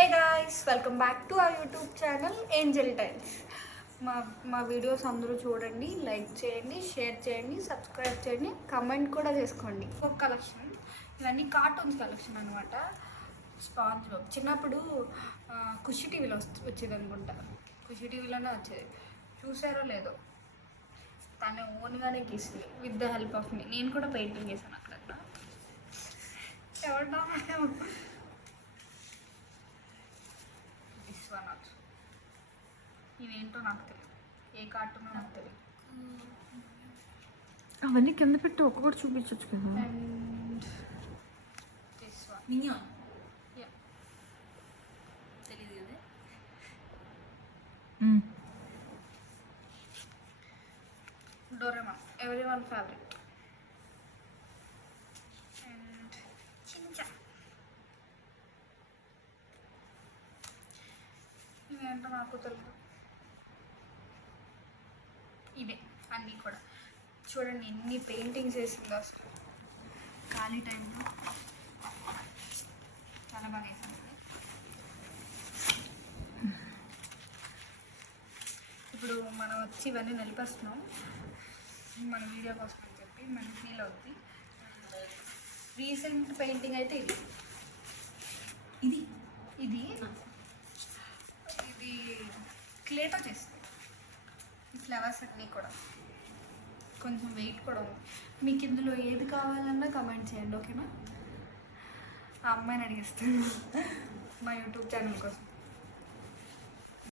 Hey guys, welcome back to our YouTube channel Angel times. మా videos అందరూ చూడండి, like చేయండి, షేర్ చేయండి, సబ్స్క్రైబ్ చేయండి, కమెంట్ కూడా చేసుకోండి. ఒక కలెక్షన్, ఇవన్నీ కార్టూన్స్ కలెక్షన్ అనమాట. స్పాంజ్ బాబ్ చిన్నప్పుడు ఖుషి టీవీలో వచ్చేది అనుకుంటా. ఖుషి టీవీలోనే వచ్చేది, చూసారో లేదో. తను ఓన్గానే గీసింది విత్ ద హెల్ప్ ఆఫ్ మీ. నేను కూడా పెయింటింగ్ చేశాను అక్కడక్కడ. ఎవరినా ఇవేంటో నాకు తెలియదు, ఏ కార్టూనో నాకు తెలియదు. అవన్నీ కింద పెట్టి ఒక్కొక్కటి చూపించవచ్చు కదా. అండ్ దిస్ వన్ తెలియదు కదా. Doraemon, everyone favourite. And Shinchan, ఇవేంటో నాకు తెలియదు. ఇవే అన్నీ కూడా చూడండి, ఎన్ని పెయింటింగ్స్ వేసిందో అసలు ఖాళీ టైంలో. చాలా బాగా వేసింది. ఇప్పుడు మనం వచ్చి ఇవన్నీ నిలిపేస్తున్నాం మన వీడియో కోసం అని చెప్పి మనకి ఫీల్ అవుద్ది. రీసెంట్ పెయింటింగ్ అయితే ఇది ఇది ఇది ఇది క్లేతో చేస్తుంది. ఈ ఫ్లవర్స్ అన్నీ కూడా కొంచెం వెయిట్ కూడా ఉంది. మీకు ఇందులో ఏది కావాలన్నా కమెంట్ చేయండి, ఓకేనా? ఆ అమ్మాయిని అడిగిస్తాను మా యూట్యూబ్ ఛానల్ కోసం.